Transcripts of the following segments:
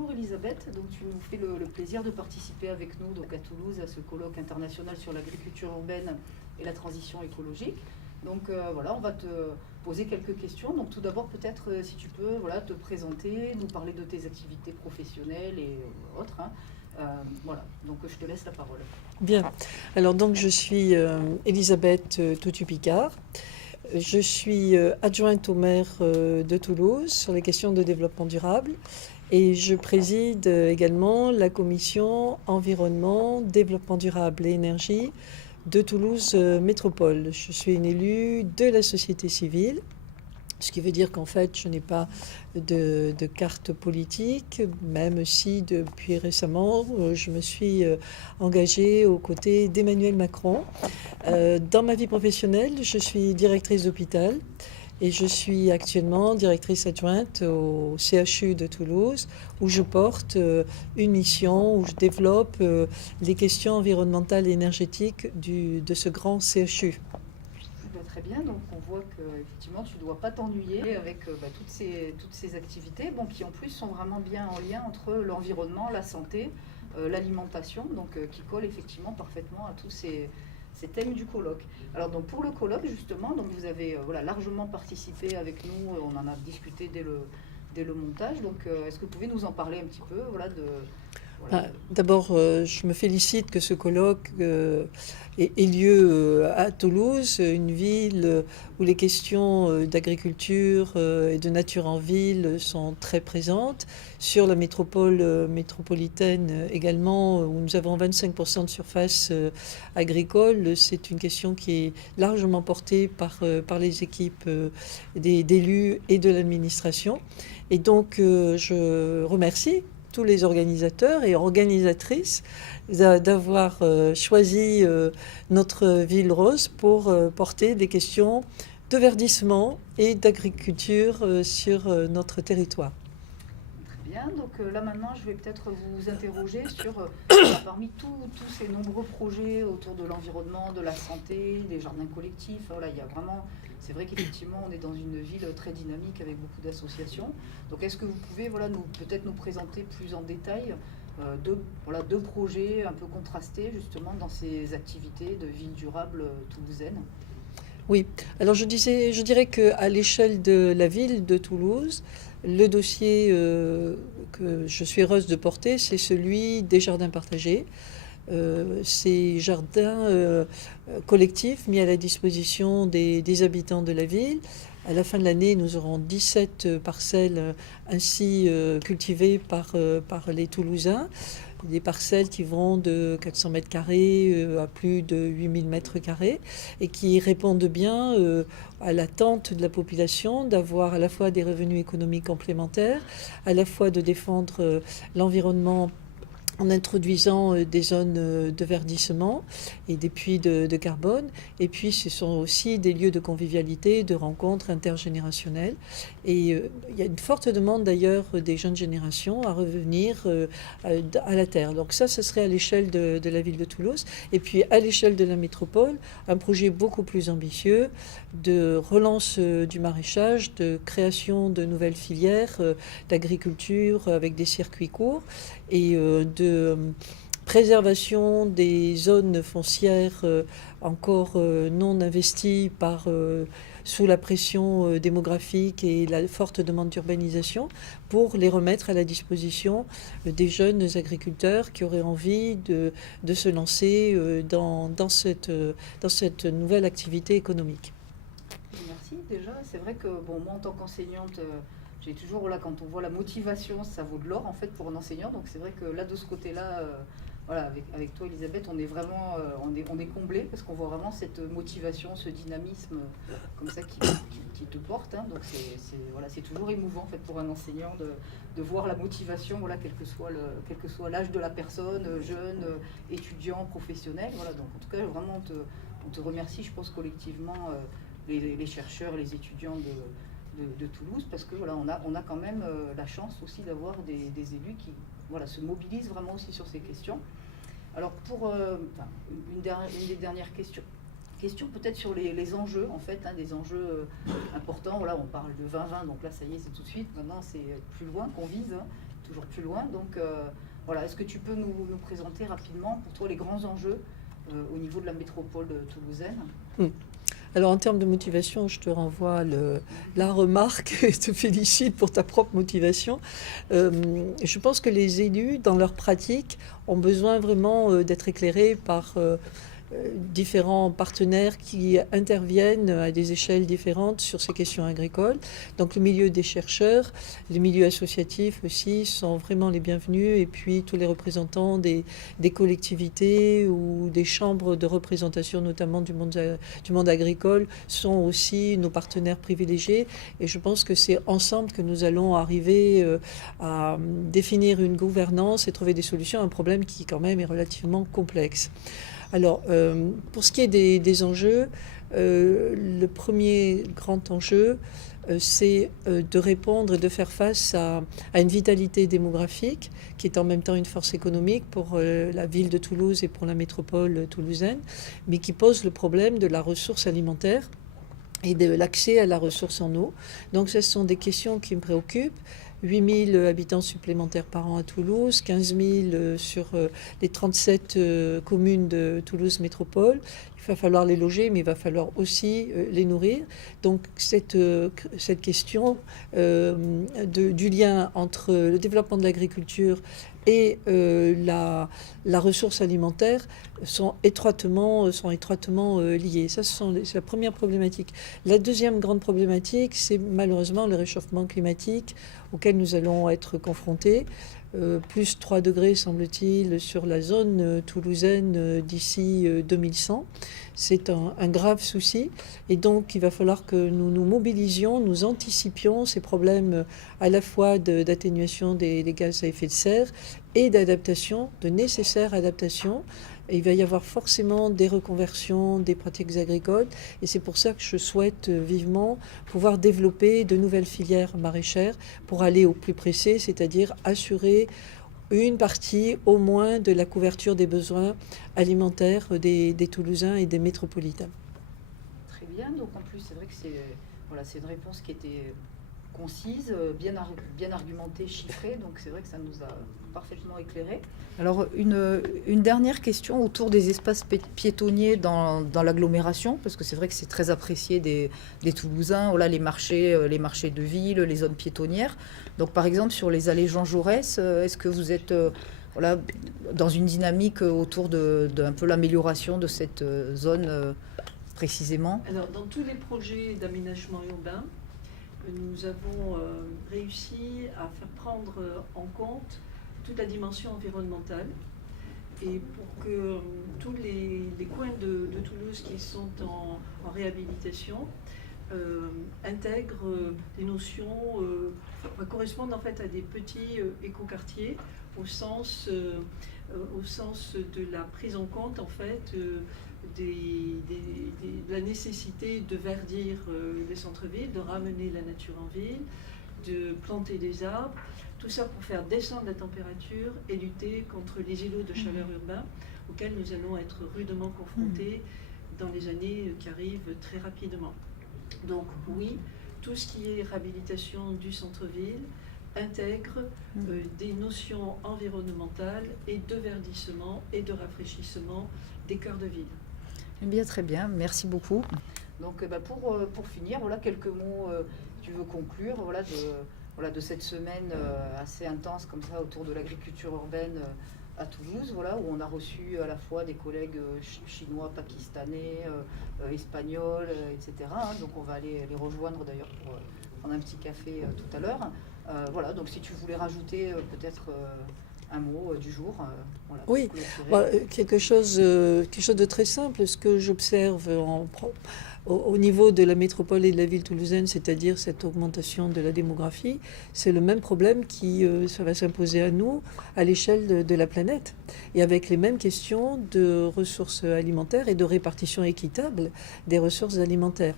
bonjour Elisabeth, donc tu nous fais le plaisir de participer avec nous donc à Toulouse à ce colloque international sur l'agriculture urbaine et la transition écologique. Donc voilà, on va te poser quelques questions. Donc tout d'abord peut-être si tu peux voilà, te présenter, nous parler de tes activités professionnelles et autres. Hein. Voilà, donc je te laisse la parole. Bien, alors donc je suis Elisabeth Totu-Picard. Je suis adjointe au maire de Toulouse sur les questions de développement durable et je préside également la commission environnement, développement durable et énergie de Toulouse Métropole. Je suis une élue de la société civile, ce qui veut dire qu'en fait je n'ai pas de carte politique, même si depuis récemment je me suis engagée aux côtés d'Emmanuel Macron. Dans ma vie professionnelle, je suis directrice d'hôpital et je suis actuellement directrice adjointe au CHU de Toulouse où je porte une mission, où je développe les questions environnementales et énergétiques de ce grand CHU. Très bien, donc on voit que effectivement tu ne dois pas t'ennuyer avec toutes ces activités qui en plus sont vraiment bien en lien entre l'environnement, la santé, l'alimentation, donc qui collent effectivement parfaitement à tous ces thèmes du colloque. Alors donc pour le colloque justement, donc vous avez largement participé avec nous, on en a discuté dès le montage, donc est-ce que vous pouvez nous en parler un petit peu D'abord, je me félicite que ce colloque ait lieu à Toulouse, une ville où les questions d'agriculture et de nature en ville sont très présentes. Sur la métropole métropolitaine également, où nous avons 25% de surface agricole, c'est une question qui est largement portée par les équipes d'élus et de l'administration. Et donc, je remercie tous les organisateurs et organisatrices d'avoir choisi notre ville rose pour porter des questions de verdissement et d'agriculture sur notre territoire. Très bien, donc là maintenant je vais peut-être vous interroger sur parmi tous ces nombreux projets autour de l'environnement, de la santé, des jardins collectifs, voilà, il y a vraiment, c'est vrai qu'effectivement on est dans une ville très dynamique avec beaucoup d'associations. Donc est-ce que vous pouvez peut-être nous présenter plus en détail deux projets un peu contrastés justement dans ces activités de ville durable toulousaine? Oui, alors je dirais qu'à l'échelle de la ville de Toulouse, le dossier que je suis heureuse de porter, c'est celui des jardins partagés. Ces jardins collectifs mis à la disposition des habitants de la ville. À la fin de l'année, nous aurons 17 parcelles ainsi cultivées par les Toulousains. Des parcelles qui vont de 400 mètres carrés à plus de 8000 mètres carrés et qui répondent bien à l'attente de la population d'avoir à la fois des revenus économiques complémentaires, à la fois de défendre l'environnement en introduisant des zones de verdissement et des puits de carbone. Et puis ce sont aussi des lieux de convivialité, de rencontres intergénérationnelles. Et il y a une forte demande d'ailleurs des jeunes générations à revenir à la terre. Donc ça, ce serait à l'échelle de la ville de Toulouse. Et puis à l'échelle de la métropole, un projet beaucoup plus ambitieux de relance du maraîchage, de création de nouvelles filières d'agriculture avec des circuits courts et de préservation des zones foncières encore non investies sous la pression démographique et la forte demande d'urbanisation pour les remettre à la disposition des jeunes agriculteurs qui auraient envie de se lancer dans cette nouvelle activité économique. Merci déjà. C'est vrai que moi en tant qu'enseignante, j'ai toujours quand on voit la motivation, ça vaut de l'or en fait pour un enseignant. Donc c'est vrai que là de ce côté-là, avec toi Elisabeth, on est vraiment on est comblé parce qu'on voit vraiment cette motivation, ce dynamisme comme ça qui te porte. Hein. Donc c'est toujours émouvant en fait pour un enseignant de voir la motivation, quel que soit l'âge de la personne, jeune, étudiant, professionnel. Voilà, donc en tout cas vraiment on te remercie, je pense collectivement. Les chercheurs, les étudiants de Toulouse, parce que on a quand même la chance aussi d'avoir des élus qui se mobilisent vraiment aussi sur ces questions. Alors pour une des dernières questions peut-être sur les enjeux en fait, des enjeux importants. On parle de 2020, donc là ça y est, c'est tout de suite. Maintenant c'est plus loin qu'on vise. toujours plus loin. Donc voilà, est-ce que tu peux nous présenter rapidement pour toi les grands enjeux au niveau de la métropole toulousaine? Alors en termes de motivation, je te renvoie la remarque et te félicite pour ta propre motivation. Je pense que les élus, dans leur pratique, ont besoin vraiment d'être éclairés par différents partenaires qui interviennent à des échelles différentes sur ces questions agricoles. Donc le milieu des chercheurs, les milieux associatifs aussi sont vraiment les bienvenus, et puis tous les représentants des collectivités ou des chambres de représentation, notamment du monde agricole, sont aussi nos partenaires privilégiés, et je pense que c'est ensemble que nous allons arriver à définir une gouvernance et trouver des solutions à un problème qui quand même est relativement complexe. Alors, pour ce qui est des enjeux, le premier grand enjeu, c'est de répondre et de faire face à une vitalité démographique qui est en même temps une force économique pour la ville de Toulouse et pour la métropole toulousaine, mais qui pose le problème de la ressource alimentaire et de l'accès à la ressource en eau. Donc, ce sont des questions qui me préoccupent. 8 000 habitants supplémentaires par an à Toulouse, 15 000 sur les 37 communes de Toulouse Métropole. Il va falloir les loger, mais il va falloir aussi les nourrir. Donc cette question du lien entre le développement de l'agriculture et la ressource alimentaire sont étroitement liées. Ça, c'est la première problématique. La deuxième grande problématique, c'est malheureusement le réchauffement climatique auquel nous allons être confrontés. Plus 3 degrés, semble-t-il, sur la zone toulousaine d'ici 2100. C'est un grave souci. Et donc, il va falloir que nous nous mobilisions, nous anticipions ces problèmes à la fois d'atténuation des gaz à effet de serre et d'adaptation, de nécessaire adaptation. Et il va y avoir forcément des reconversions des pratiques agricoles. Et c'est pour ça que je souhaite vivement pouvoir développer de nouvelles filières maraîchères pour aller au plus pressé, c'est-à-dire assurer une partie au moins de la couverture des besoins alimentaires des Toulousains et des métropolitains. Très bien. Donc en plus, c'est vrai que c'est une réponse qui était concise, bien argumentée, chiffrée, donc c'est vrai que ça nous a parfaitement éclairé. Alors une dernière question autour des espaces piétonniers dans l'agglomération, parce que c'est vrai que c'est très apprécié des Toulousains, voilà, les marchés de ville, les zones piétonnières. Donc par exemple sur les allées Jean Jaurès, est-ce que vous êtes voilà, dans une dynamique autour d'un peu l'amélioration de cette zone précisément? Alors dans tous les projets d'aménagement urbain, nous avons réussi à faire prendre en compte toute la dimension environnementale, et pour que tous les coins de Toulouse qui sont en réhabilitation intègrent des notions, correspondent en fait à des petits écoquartiers au sens de la prise en compte en fait de la nécessité de verdir les centres-villes, de ramener la nature en ville, de planter des arbres, tout ça pour faire descendre la température et lutter contre les îlots de chaleur urbains auxquels nous allons être rudement confrontés dans les années qui arrivent très rapidement. Donc oui, tout ce qui est réhabilitation du centre-ville intègre des notions environnementales et de verdissement et de rafraîchissement des cœurs de ville. Eh bien, très bien, merci beaucoup. Donc pour finir, voilà quelques mots, tu veux conclure de cette semaine assez intense comme ça autour de l'agriculture urbaine à Toulouse, voilà, où on a reçu à la fois des collègues chinois, pakistanais, espagnols, etc. Donc on va aller les rejoindre d'ailleurs pour prendre un petit café tout à l'heure. Voilà, donc si tu voulais rajouter peut-être un mot du jour. Voilà, oui, quelque chose de très simple. Ce que j'observe au niveau de la métropole et de la ville toulousaine, c'est-à-dire cette augmentation de la démographie, c'est le même problème qui ça va s'imposer à nous à l'échelle de la planète, et avec les mêmes questions de ressources alimentaires et de répartition équitable des ressources alimentaires.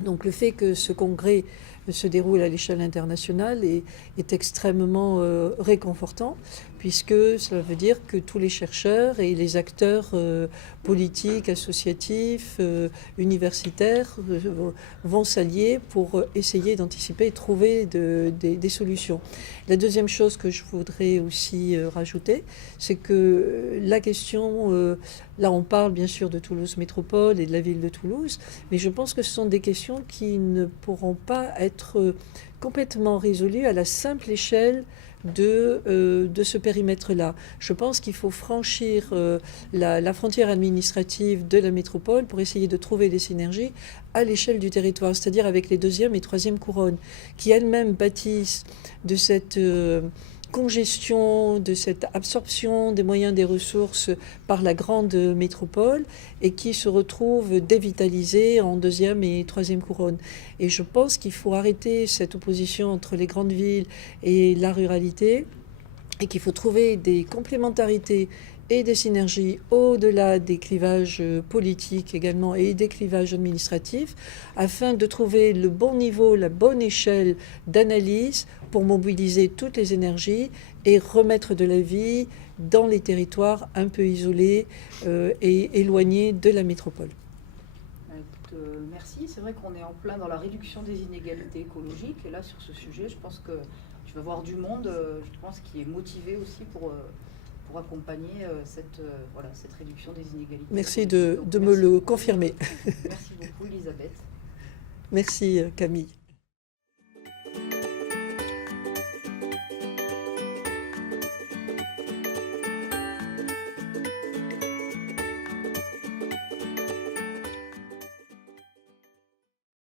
Donc le fait que ce congrès se déroule à l'échelle internationale est extrêmement réconfortant, puisque cela veut dire que tous les chercheurs et les acteurs politiques, associatifs, universitaires vont s'allier pour essayer d'anticiper et trouver des solutions. La deuxième chose que je voudrais aussi rajouter, c'est que la question, là on parle bien sûr de Toulouse Métropole et de la ville de Toulouse, mais je pense que ce sont des questions qui ne pourront pas être complètement résolues à la simple échelle de ce périmètre-là. Je pense qu'il faut franchir la frontière administrative de la métropole pour essayer de trouver des synergies à l'échelle du territoire, c'est-à-dire avec les deuxième et troisième couronnes, qui elles-mêmes bâtissent de cette congestion, de cette absorption des moyens des ressources par la grande métropole et qui se retrouvent dévitalisées en deuxième et troisième couronne. Et je pense qu'il faut arrêter cette opposition entre les grandes villes et la ruralité et qu'il faut trouver des complémentarités et des synergies au-delà des clivages politiques également et des clivages administratifs afin de trouver le bon niveau, la bonne échelle d'analyse pour mobiliser toutes les énergies et remettre de la vie dans les territoires un peu isolés et éloignés de la métropole. Merci. C'est vrai qu'on est en plein dans la réduction des inégalités écologiques. Et là, sur ce sujet, je pense que tu vas voir du monde, je pense, qui est motivé aussi pour accompagner cette réduction des inégalités. Merci de me le confirmer. Merci beaucoup, Elisabeth. Merci, Camille.